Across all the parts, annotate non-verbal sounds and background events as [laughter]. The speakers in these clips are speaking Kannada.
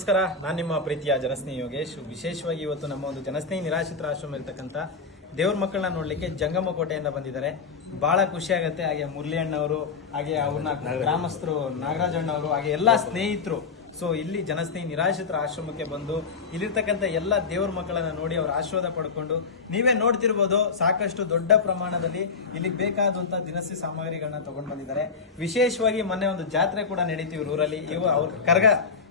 ನಮಸ್ಕಾರ. ನಾನು ನಿಮ್ಮ ಪ್ರೀತಿಯ ಜನಸ್ನೇಹಿ ಯೋಗೇಶ್. ವಿಶೇಷವಾಗಿ ಇವತ್ತು ನಮ್ಮ ಒಂದು ಜನಸ್ನೇಹಿ ನಿರಾಶ್ರಿತರ ಆಶ್ರಮ ಇರತಕ್ಕಂಥ ದೇವ್ರ ಮಕ್ಕಳನ್ನ ನೋಡ್ಲಿಕ್ಕೆ ಜಂಗಮ ಕೋಟೆಯಿಂದ ಬಂದಿದ್ದಾರೆ. ಬಹಳ ಖುಷಿ ಆಗುತ್ತೆ. ಹಾಗೆ ಮುರಳಿ ಅಣ್ಣವರು ಹಾಗೆ ಅವ್ರನ್ನ ಗ್ರಾಮಸ್ಥರು ನಾಗರಾಜ್ ಅಣ್ಣವರು ಹಾಗೆ ಎಲ್ಲಾ ಸ್ನೇಹಿತರು. ಸೊ ಇಲ್ಲಿ ಜನಸ್ನೇಹಿ ನಿರಾಶ್ರಿತರ ಆಶ್ರಮಕ್ಕೆ ಬಂದು ಇಲ್ಲಿರ್ತಕ್ಕಂಥ ಎಲ್ಲ ದೇವ್ರ ಮಕ್ಕಳನ್ನ ನೋಡಿ ಅವ್ರ ಆಶೀರ್ವಾದ ಪಡ್ಕೊಂಡು ನೀವೇ ನೋಡ್ತಿರ್ಬೋದು ಸಾಕಷ್ಟು ದೊಡ್ಡ ಪ್ರಮಾಣದಲ್ಲಿ ಇಲ್ಲಿ ಬೇಕಾದಂತ ದಿನಸಿ ಸಾಮಗ್ರಿಗಳನ್ನ ತಗೊಂಡ್ ಬಂದಿದ್ದಾರೆ. ವಿಶೇಷವಾಗಿ ಮೊನ್ನೆ ಒಂದು ಜಾತ್ರೆ ಕೂಡ ನಡೀತೀವಿ ಊರಲ್ಲಿ. ಇವು ಅವ್ರ ಕರ್ಗ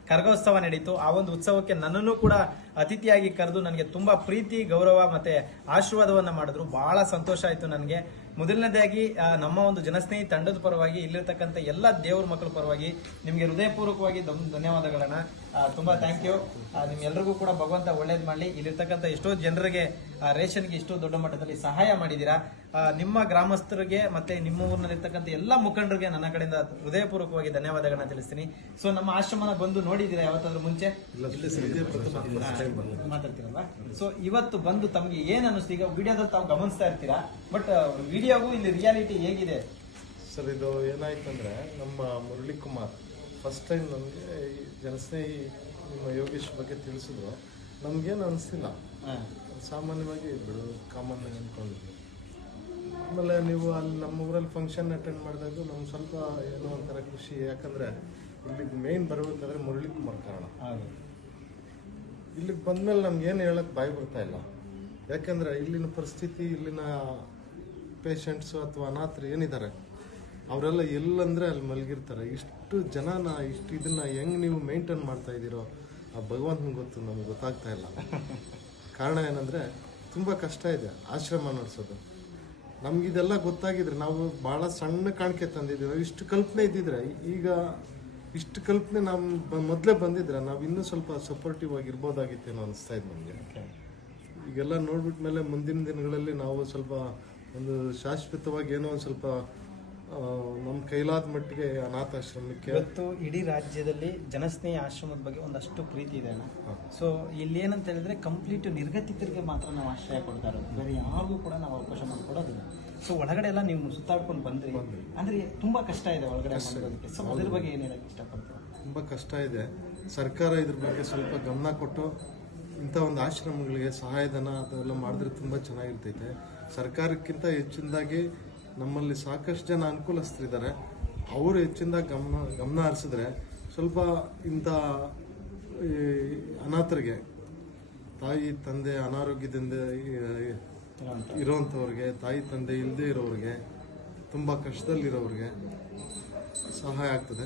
ಕರ್ಗೋತ್ಸವ ನಡೀತು. ಆ ಒಂದು ಉತ್ಸವಕ್ಕೆ ನನ್ನನ್ನು ಕೂಡ ಅತಿಥಿಯಾಗಿ ಕರೆದು ನನಗೆ ತುಂಬಾ ಪ್ರೀತಿ, ಗೌರವ ಮತ್ತೆ ಆಶೀರ್ವಾದವನ್ನ ಮಾಡಿದ್ರು. ಬಹಳ ಸಂತೋಷ ಆಯ್ತು ನನಗೆ. ಮೊದಲನೇದಾಗಿ ನಮ್ಮ ಒಂದು ಜನಸ್ನೇಹಿ ತಂಡದ ಪರವಾಗಿ ಇಲ್ಲಿರ್ತಕ್ಕಂಥ ಎಲ್ಲ ದೇವ್ರ ಮಕ್ಕಳ ಪರವಾಗಿ ನಿಮಗೆ ಹೃದಯಪೂರ್ವಕವಾಗಿ ಧನ್ಯವಾದಗಳನ್ನ. ತುಂಬಾ ಥ್ಯಾಂಕ್ ಯು ನಿಮ್ಗೆಲ್ರಿಗೂ ಕೂಡ ಭಗವಂತ ಒಳ್ಳೇದ್ ಮಾಡಲಿ. ಇಲ್ಲಿರ್ತಕ್ಕಂಥ ಎಷ್ಟೋ ಜನರಿಗೆ ರೇಷನ್ಗೆ ಎಷ್ಟೋ ದೊಡ್ಡ ಮಟ್ಟದಲ್ಲಿ ಸಹಾಯ ಮಾಡಿದ್ದೀರಾ. ನಿಮ್ಮ ಗ್ರಾಮಸ್ಥರಿಗೆ ಮತ್ತೆ ನಿಮ್ಮ ಊರಿನಲ್ಲಿರ್ತಕ್ಕಂಥ ಎಲ್ಲ ಮುಖಂಡರಿಗೆ ನನ್ನ ಕಡೆಯಿಂದ ಹೃದಯಪೂರ್ವಕವಾಗಿ ಧನ್ಯವಾದಗಳನ್ನ ತಿಳಿಸ್ತೀನಿ. ಸೊ ನಮ್ಮ ಆಶ್ರಮನ ಬಂದು ನೋಡಿದ್ದೀರಾ ಯಾವತ್ತಾದ್ರೂ ಮುಂಚೆ? ಮಾತಾಡ್ತೀರಲ್ವಾ? ಸೊ ಇವತ್ತು ಬಂದು ತಮಗೆ ಏನ್ ಅನಿಸ್ತು ಈಗ ವಿಡಿಯೋದಲ್ಲಿ ತಾವು ಗಮನಿಸ್ತಾ ಇರ್ತೀರಾ? ಬಟ್ ವಿಡಿಯೋಗೂ ಇಲ್ಲಿ ರಿಯಾಲಿಟಿ ಹೇಗಿದೆ? ಸರ್ ಇದು ಏನಾಯ್ತಂದ್ರೆ ನಮ್ಮ ಮುರಳಿ ಕುಮಾರ್ ಫಸ್ಟ್ ಟೈಮ್ ನಮಗೆ ಈ ಜನಸ್ನೇಹಿ ನಿಮ್ಮ ಯೋಗೇಶ್ ಬಗ್ಗೆ ತಿಳಿಸಿದ್ರು. ನಮ್ಗೇನು ಅನಿಸ್ತಿಲ್ಲ. ಸಾಮಾನ್ಯವಾಗಿ ಬಿಡು ಕಾಮನ್ ಅಂದ್ಕೊಂಡಿದ್ವಿ ಆಮೇಲೆ ನೀವು ಅಲ್ಲಿ ನಮ್ಮ ಊರಲ್ಲಿ ಫಂಕ್ಷನ್ ಅಟೆಂಡ್ ಮಾಡಿದಾಗ ನಮ್ಗೆ ಸ್ವಲ್ಪ ಏನೋ ಒಂಥರ ಖುಷಿ. ಯಾಕಂದರೆ ಇಲ್ಲಿಗೆ ಮೇಯ್ನ್ ಬರಬೇಕಾದ್ರೆ ಮುರಳಿ ಕುಮಾರ್ ಕಾರಣ ಇಲ್ಲಿಗೆ ಬಂದ್ಮೇಲೆ ನಮ್ಗೆ ಏನು ಹೇಳಕ್ಕೆ ಬಾಯಿ ಬರ್ತಾ ಇಲ್ಲ. ಯಾಕಂದರೆ ಇಲ್ಲಿನ ಪರಿಸ್ಥಿತಿ ಇಲ್ಲಿನ ಪೇಷಂಟ್ಸು ಅಥವಾ ಅನಾಥರು ಏನಿದ್ದಾರೆ ಅವರೆಲ್ಲ ಎಲ್ಲಂದರೆ ಅಲ್ಲಿ ಮಲಗಿರ್ತಾರೆ. ಇಷ್ಟು ಜನನ ಇಷ್ಟು ಇದನ್ನ ಹೆಂಗ್ ನೀವು ಮೇಂಟೈನ್ ಮಾಡ್ತಾ ಇದ್ದೀರೋ ಆ ಭಗವಂತನ ಗೊತ್ತು ನಮ್ಗೆ ಗೊತ್ತಾಗ್ತಾ ಇಲ್ಲ. ಕಾರಣ ಏನಂದ್ರೆ ತುಂಬಾ ಕಷ್ಟ ಇದೆ ಆಶ್ರಮ ನಡೆಸೋದು. ನಮ್ಗಿದೆಲ್ಲ ಗೊತ್ತಾಗಿದ್ರೆ ನಾವು ಬಹಳ ಸಣ್ಣ ಕಾಣಿಕೆ ತಂದಿದ್ದೀವಿ. ಇಷ್ಟು ಕಲ್ಪನೆ ಇದ್ದಿದ್ರೆ ಈಗ ಇಷ್ಟು ಕಲ್ಪನೆ ನಮ್ಮ ಮೊದಲೇ ಬಂದಿದ್ರೆ ನಾವು ಇನ್ನೂ ಸ್ವಲ್ಪ ಸಪೋರ್ಟಿವ್ ಆಗಿರ್ಬೋದಾಗಿತ್ತೇನೋ ಅನಿಸ್ತಾ ಇದೆ ನಮಗೆ. ಈಗೆಲ್ಲ ನೋಡ್ಬಿಟ್ಮೇಲೆ ಮುಂದಿನ ದಿನಗಳಲ್ಲಿ ನಾವು ಸ್ವಲ್ಪ ಒಂದು ಶಾಶ್ವತವಾಗಿ ಏನೋ ಒಂದು ಸ್ವಲ್ಪ ನಮ್ಮ ಕೈಲಾದ ಮಟ್ಟಿಗೆ ಅನಾಥಾಶ್ರಮಕ್ಕೆ. ಇವತ್ತು ಇಡೀ ರಾಜ್ಯದಲ್ಲಿ ಜನಸ್ನೇಹಿ ಆಶ್ರಮದ ಬಗ್ಗೆ ಒಂದಷ್ಟು ಪ್ರೀತಿ ಇದೆ ಅಲ್ಲ ಸೊ ಇಲ್ಲಿ ಏನಂತ ಹೇಳಿದ್ರೆ ಕಂಪ್ಲೀಟ್ ನಿರ್ಗತಿಕರಿಗೆ ಮಾತ್ರ ನಾವು ಆಶ್ರಯ ಕೊಡ್ತಾ ಇರೋದು. ಬೇರೆ ಯಾರಿಗೂ ಕೂಡ ನಾವು ಅವಕಾಶ ಮಾಡಿಕೊಡೋದಿಲ್ಲ. ಸೊ ಒಳಗಡೆ ಎಲ್ಲ ನೀವು ಸುತ್ತಾಡ್ಕೊಂಡು ಬಂದ್ರಿ. ಅಂದ್ರೆ ತುಂಬಾ ಕಷ್ಟ ಇದೆ ಒಳಗಡೆ ಮಾಡೋದಕ್ಕೆ ಸೊ ಅದ್ರ ಬಗ್ಗೆ ಏನ್ ಹೇಳಕ್ ಇಷ್ಟಪಡ್ತೀರಾ? ತುಂಬ ಕಷ್ಟ ಇದೆ. ಸರ್ಕಾರ ಇದ್ರ ಬಗ್ಗೆ ಸ್ವಲ್ಪ ಗಮನ ಕೊಟ್ಟು ಇಂಥ ಒಂದು ಆಶ್ರಮಗಳಿಗೆ ಸಹಾಯಧನ ಅದೆಲ್ಲ ಮಾಡಿದ್ರೆ ತುಂಬ ಚೆನ್ನಾಗಿರ್ತೈತೆ. ಸರ್ಕಾರಕ್ಕಿಂತ ಹೆಚ್ಚಿನದಾಗಿ ನಮ್ಮಲ್ಲಿ ಸಾಕಷ್ಟು ಜನ ಅನುಕೂಲಸ್ಥರಿದ್ದಾರೆ. ಅವರು ಹೆಚ್ಚಿಂದ ಗಮನ ಗಮನ ಹರಿಸಿದ್ರೆ ಸ್ವಲ್ಪ ಇಂಥ ಅನಾಥರಿಗೆ ತಾಯಿ ತಂದೆ ಅನಾರೋಗ್ಯದಿಂದ ಇರೋವಂಥವ್ರಿಗೆ ತಾಯಿ ತಂದೆ ಇಲ್ಲದೆ ಇರೋರಿಗೆ ತುಂಬ ಕಷ್ಟದಲ್ಲಿರೋರಿಗೆ ಸಹಾಯ ಆಗ್ತದೆ.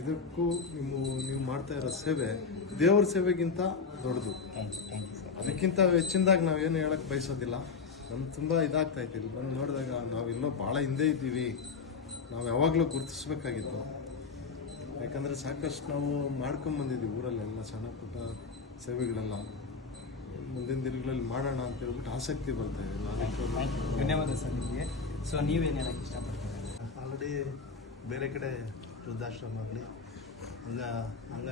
ಇದಕ್ಕೂ ನಿಮ್ಮ ನೀವು ಮಾಡ್ತಾ ಇರೋ ಸೇವೆ ದೇವರ ಸೇವೆಗಿಂತ ದೊಡ್ಡದು. ಅದಕ್ಕಿಂತ ಹೆಚ್ಚಿನದಾಗಿ ನಾವೇನು ಹೇಳಕ್ಕೆ ಬಯಸೋದಿಲ್ಲ. ನಮ್ಗೆ ತುಂಬ ಇದಾಗ್ತಾ ಇತ್ತು ಇಲ್ಲಿ ಬಂದು ನೋಡಿದಾಗ ಇನ್ನೂ ಭಾಳ ಹಿಂದೆ ಇದ್ದೀವಿ. ನಾವು ಯಾವಾಗಲೂ ಗುರುತಿಸ್ಬೇಕಾಗಿತ್ತು. ಯಾಕಂದರೆ ಸಾಕಷ್ಟು ನಾವು ಮಾಡ್ಕೊಂಡ್ ಬಂದಿದ್ದೀವಿ ಊರಲ್ಲೆಲ್ಲ ಸಣ್ಣ ಪುಟ್ಟ ಸೇವೆಗಳೆಲ್ಲ. ಮುಂದಿನ ದಿನಗಳಲ್ಲಿ ಮಾಡೋಣ ಅಂತ ಹೇಳ್ಬಿಟ್ಟು ಆಸಕ್ತಿ ಬರ್ತಾ ಇದೆ. ಧನ್ಯವಾದ ಸರ್ ನಿಮಗೆ. ಸೊ ನೀವೇನೇನ ಹೇಳಕ್ ಇಷ್ಟಪಡ್ತೀರಾ? ಆಲ್ರೆಡಿ ಬೇರೆ ಕಡೆ ವೃದ್ಧಾಶ್ರಮ ಆಗಲಿ ಹಂಗ ಹಂಗ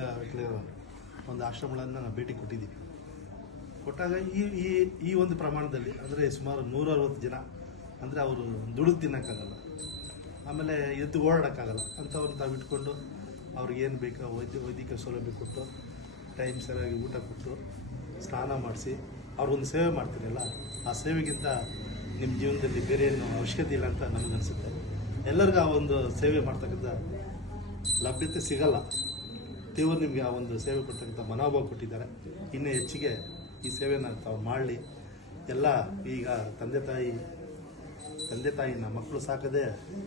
ಒಂದು ಆಶ್ರಮಗಳನ್ನು ನಾವು ಭೇಟಿ ಕೊಟ್ಟಿದ್ದೀವಿ. ಕೊಟ್ಟಾಗ ಈ ಈ ಈ ಒಂದು ಪ್ರಮಾಣದಲ್ಲಿ, ಅಂದರೆ ಸುಮಾರು ನೂರ ಅರವತ್ತು ಜನ, ಅಂದರೆ ಅವರು ದುಡಿದು ತಿನ್ನೋಕ್ಕಾಗಲ್ಲ. ಆಮೇಲೆ ಎದ್ದು ಓಡಾಡೋಕ್ಕಾಗಲ್ಲ. ಅಂಥವ್ರನ್ನ ತಾವು ಇಟ್ಕೊಂಡು ಅವ್ರಿಗೇನು ಬೇಕೋ, ವೈದ್ಯ ವೈದ್ಯಕ ಸೌಲಭ್ಯ ಕೊಟ್ಟು ಟೈಮ್ ಸರಿಯಾಗಿ ಊಟ ಕೊಟ್ಟು, ಸ್ನಾನ ಮಾಡಿಸಿ, ಅವ್ರಿಗೊಂದು ಸೇವೆ ಮಾಡ್ತೀರಲ್ಲ, ಆ ಸೇವೆಗಿಂತ ನಿಮ್ಮ ಜೀವನದಲ್ಲಿ ಬೇರೆ ಏನು ಅವಶ್ಯಕತೆ ಇಲ್ಲ ಅಂತ ನನಗನ್ಸುತ್ತೆ ಎಲ್ಲರಿಗೂ ಆ ಒಂದು ಸೇವೆ ಮಾಡ್ತಕ್ಕಂಥ ಲಭ್ಯತೆ ಸಿಗಲ್ಲ. ದೇವರು ನಿಮಗೆ ಆ ಒಂದು ಸೇವೆ ಕೊಡ್ತಕ್ಕಂಥ ಮನೋಭಾವ ಕೊಟ್ಟಿದ್ದಾರೆ. ಇನ್ನೂ ಹೆಚ್ಚಿಗೆ ಈ ಸೇವೆಯನ್ನು ತಾವು ಮಾಡಲಿ. ಎಲ್ಲ ಈಗ ತಂದೆ ತಾಯಿ, ತಂದೆ ತಾಯಿನ ಮಕ್ಕಳು ಸಾಕದೆ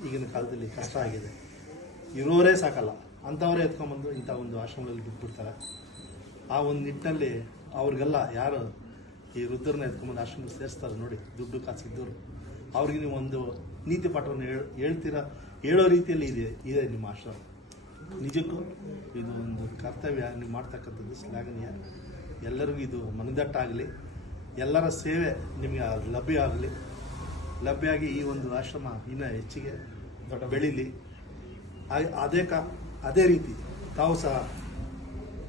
ಈಗಿನ ಕಾಲದಲ್ಲಿ ಕಷ್ಟ ಆಗಿದೆ. ಇರೋರೇ ಸಾಕಲ್ಲ, ಅಂಥವರೇ ಎತ್ಕೊಂಬಂದು ಇಂಥ ಒಂದು ಆಶ್ರಮಗಳಲ್ಲಿ ಬಿಟ್ಬಿಡ್ತಾರೆ ಆ ಒಂದು ನಿಟ್ಟಿನಲ್ಲಿ ಅವ್ರಿಗೆಲ್ಲ ಯಾರು ಈ ವೃದ್ಧರನ್ನ ಎತ್ಕೊಂಬಂದು ಆಶ್ರಮ ಸೇರಿಸ್ತಾರೆ ನೋಡಿ, ದುಡ್ಡು ಕಾಸಿದ್ದವರು. ಅವ್ರಿಗೆ ನೀವು ಒಂದು ನೀತಿ ಪಾಠವನ್ನು ಹೇಳ್, ಹೇಳ್ತೀರಾ? ಹೇಳೋ ರೀತಿಯಲ್ಲಿ ಇದೆ ಇದೆ ನಿಮ್ಮ ಆಶ್ರಮ. ನಿಜಕ್ಕೂ ಇದು ಒಂದು ಕರ್ತವ್ಯ, ನೀವು ಮಾಡ್ತಕ್ಕಂಥದ್ದು ಶ್ಲಾಘನೀಯ. ಎಲ್ಲರಿಗೂ ಇದು ಮನದಟ್ಟಾಗಲಿ, ಎಲ್ಲರ ಸೇವೆ ನಿಮಗೆ ಲಭ್ಯ ಆಗಲಿ. ಲಭ್ಯ ಆಗಿ ಈ ಒಂದು ಆಶ್ರಮ ಇನ್ನೂ ಹೆಚ್ಚಿಗೆ ಬೆಳೀಲಿ. ಆ- ಅದೇ ಕಾ, ಅದೇ ರೀತಿ ತಾವು ಸಹ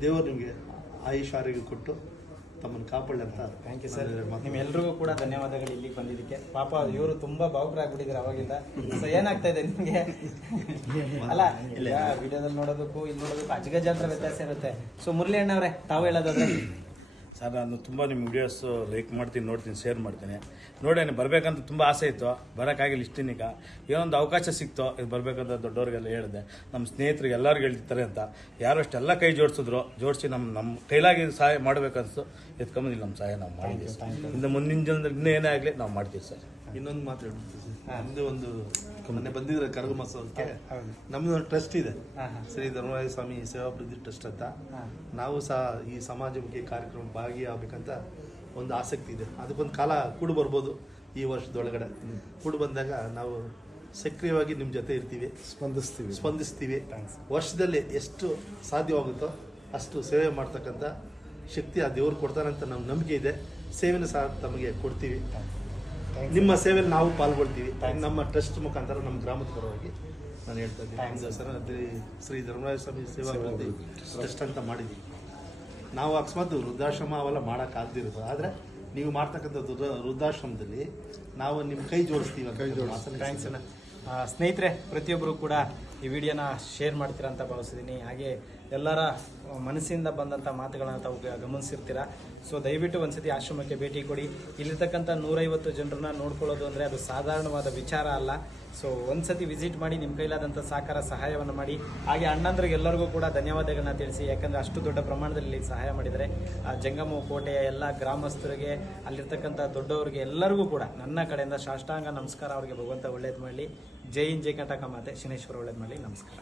ದೇವರು ನಿಮಗೆ ಆಯುಷ್ ಕೊಟ್ಟು ತಮ್ಮನ್ನು ಕಾಪಾಡಲಿ ಅಂತ ಥ್ಯಾಂಕ್ ಯು ಸರ್ ನಿಮ್ಮೆಲ್ಲರಿಗೂ ನಿಮ್ಮೆಲ್ರಿಗೂ ಕೂಡ ಧನ್ಯವಾದಗಳು ಇಲ್ಲಿ ಬಂದಿದ್ದಕ್ಕೆ. ಪಾಪ ಇವರು ತುಂಬಾ ಭಾವುಕರಾಗ್ಬಿಟ್ಟಿದ್ದಾರೆ ಅವಾಗಿಂದ. ಸೊ ಏನಾಗ್ತಾ ಇದೆ ನಿಮಗೆ? [laughs] ಅಲ್ಲ ಇಲ್ಲ ವಿಡಿಯೋದಲ್ಲಿ ನೋಡೋದಕ್ಕೂ ಇಲ್ಲಿ ನೋಡೋದಕ್ಕೂ ಅಜ್ಗಜಾತ್ರ ವ್ಯತ್ಯಾಸ ಇರುತ್ತೆ. ಸೊ ಮುರಳಿ ಅಣ್ಣವ್ರೆ ತಾವು ಹೇಳೋದಾದ್ರೆ? ಸರ್ ನಾನು ತುಂಬ ನಿಮ್ಮ ವಿಡಿಯೋಸ್ ಲೈಕ್ ಮಾಡ್ತೀನಿ ನೋಡ್ತೀನಿ ಶೇರ್ ಮಾಡ್ತೀನಿ. ನೋಡೇನೆ ಬರಬೇಕಂತ ತುಂಬ ಆಸೆ ಇತ್ತು. ಬರೋಕ್ಕಾಗಿಲ್ಲ ಇಷ್ಟಿನೀಗ ಏನೊಂದು ಅವಕಾಶ ಸಿಕ್ತು. ಇದು ಬರಬೇಕಂತ ದೊಡ್ಡವ್ರಿಗೆಲ್ಲ ಹೇಳಿದೆ. ನಮ್ಮ ಸ್ನೇಹಿತರಿಗೆ ಎಲ್ಲರಿಗೂ ಹೇಳ್ತಿರ್ತಾರೆ ಅಂತ. ಯಾರು ಅಷ್ಟೆಲ್ಲ ಕೈ ಜೋಡಿಸಿದ್ರು ಜೋಡಿಸಿ ನಮ್ಮ ನಮ್ಮ ಕೈಲಾಗಿ ಸಹಾಯ ಮಾಡಬೇಕನ್ನಿಸ್ತು. ಎತ್ಕೊಂಬಂದಿಲ್ಲ ನಮ್ಮ ಸಹಾಯ ನಾವು ಮಾಡಿದ್ದೀವಿ ಇನ್ನು ಮುಂದಿನ ಜನದಲ್ಲಿ ಇನ್ನೂ ಏನೇ ಆಗಲಿ ನಾವು ಮಾಡ್ತೀವಿ ಸರ್ ಇನ್ನೊಂದು ಮಾತು ಹೇಳ್ಬಿಡ್ತೀನಿ ಸರ್ ಒಂದು ಮೊನ್ನೆ ಬಂದಿದ್ರೆ ಕರಗ ಮಹೋತ್ಸವಕ್ಕೆ. ನಮ್ದು ಒಂದು ಟ್ರಸ್ಟ್ ಇದೆ. ಶ್ರೀ ಧರ್ಮರಾಯ ಸ್ವಾಮಿ ಸೇವಾಭಿವೃದ್ಧಿ ಟ್ರಸ್ಟ್ ಅಂತ. ನಾವು ಸಹ ಈ ಸಮಾಜಮುಖಿ ಕಾರ್ಯಕ್ರಮ ಭಾಗಿಯಾಗಬೇಕಂತ ಒಂದು ಆಸಕ್ತಿ ಇದೆ. ಅದಕ್ಕೊಂದು ಕಾಲ ಕೂಡ ಬರ್ಬೋದು ಈ ವರ್ಷದೊಳಗಡೆ. ಕೂಡ ಬಂದಾಗ ನಾವು ಸಕ್ರಿಯವಾಗಿ ನಿಮ್ಮ ಜೊತೆ ಇರ್ತೀವಿ. ಸ್ಪಂದಿಸ್ತೀವಿ. ಸ್ಪಂದಿಸ್ತೀವಿ. ವರ್ಷದಲ್ಲಿ ಎಷ್ಟು ಸಾಧ್ಯವಾಗುತ್ತೋ ಅಷ್ಟು ಸೇವೆ ಮಾಡ್ತಕ್ಕಂಥ ಶಕ್ತಿ ಆ ದೇವ್ರು ಕೊಡ್ತಾನಂತ ನಮ್ಮ ನಂಬಿಕೆ ಇದೆ. ಸೇವೆನ ಸಹ ತಮಗೆ ಕೊಡ್ತೀವಿ. ನಿಮ್ಮ ಸೇವೆಯಲ್ಲಿ ನಾವು ಪಾಲ್ಗೊಳ್ತೀವಿ. ನಮ್ಮ ಟ್ರಸ್ಟ್ ಮುಖಾಂತರ ನಮ್ಮ ಗ್ರಾಮದ ಪರವಾಗಿ ನಾನು ಹೇಳ್ತಾ ಇದ್ದೀನಿ. ಸರ್? ಅದೇ ಶ್ರೀ- ಧರ್ಮರಾಜ ಸ್ವಾಮಿ ಸೇವಾ ಟ್ರಸ್ಟ್ ಅಂತ ಮಾಡಿದ್ದೀವಿ. ನಾವು ಅಕಸ್ಮಾತ್ ವೃದ್ಧಾಶ್ರಮ ಅವೆಲ್ಲ ಮಾಡೋಕ್ಕಾಗ್ದಿರೋದು ಆದರೆ ನೀವು ಮಾಡ್ತಕ್ಕಂಥ ವೃದ್ಧ- ವೃದ್ಧಾಶ್ರಮದಲ್ಲಿ ನಾವು ನಿಮ್ಮ ಕೈ ಜೋಡಿಸ್ತೀವಿ ಅಂತ ಸ್ನೇಹಿತರೆ ಪ್ರತಿಯೊಬ್ಬರು ಕೂಡ ಈ ವಿಡಿಯೋನ ಶೇರ್ ಮಾಡ್ತೀರಾ ಅಂತ ಭಾವಿಸಿದ್ದೀನಿ ಹಾಗೆ ಎಲ್ಲರ ಮನಸ್ಸಿಂದ ಬಂದಂಥ ಮಾತುಗಳನ್ನ ತಾವು ಗಮನಿಸಿರ್ತೀರಾ. ಸೊ ದಯವಿಟ್ಟು ಒಂದ್ಸತಿ ಆಶ್ರಮಕ್ಕೆ ಭೇಟಿ ಕೊಡಿ. ಇಲ್ಲಿರ್ತಕ್ಕಂಥ ನೂರೈವತ್ತು ಜನರನ್ನ ನೋಡ್ಕೊಳ್ಳೋದು ಅಂದರೆ ಅದು ಸಾಧಾರಣವಾದ ವಿಚಾರ ಅಲ್ಲ. ಸೊ ಒಂದ್ಸತಿ ವಿಸಿಟ್ ಮಾಡಿ ನಿಮ್ಮ ಕೈಲಾದಂಥ ಸಹಕಾರ ಸಹಾಯವನ್ನು ಮಾಡಿ. ಹಾಗೆ ಅಣ್ಣಂದ್ರಿಗೆ ಎಲ್ಲರಿಗೂ ಕೂಡ ಧನ್ಯವಾದಗಳನ್ನ ತಿಳಿಸಿ. ಯಾಕಂದರೆ ಅಷ್ಟು ದೊಡ್ಡ ಪ್ರಮಾಣದಲ್ಲಿ ಸಹಾಯ ಮಾಡಿದರೆ ಆ ಜಂಗಮ ಕೋಟೆಯ ಎಲ್ಲ ಗ್ರಾಮಸ್ಥರಿಗೆ ಅಲ್ಲಿರ್ತಕ್ಕಂಥ ದೊಡ್ಡವರಿಗೆ ಎಲ್ಲರಿಗೂ ಕೂಡ ನನ್ನ ಕಡೆಯಿಂದ ಸಾಷ್ಟಾಂಗ ನಮಸ್ಕಾರ. ಅವರಿಗೆ ಭಗವಂತ ಒಳ್ಳೇದು ಮಾಡಲಿ. ಜೈ ಇನ್ ಜೈ ಕಟಕ ಮಾತೆ. ಶನೇಶ್ವರ ಒಳ್ಳೇದು ಮಾಡಲಿ. ನಮಸ್ಕಾರ.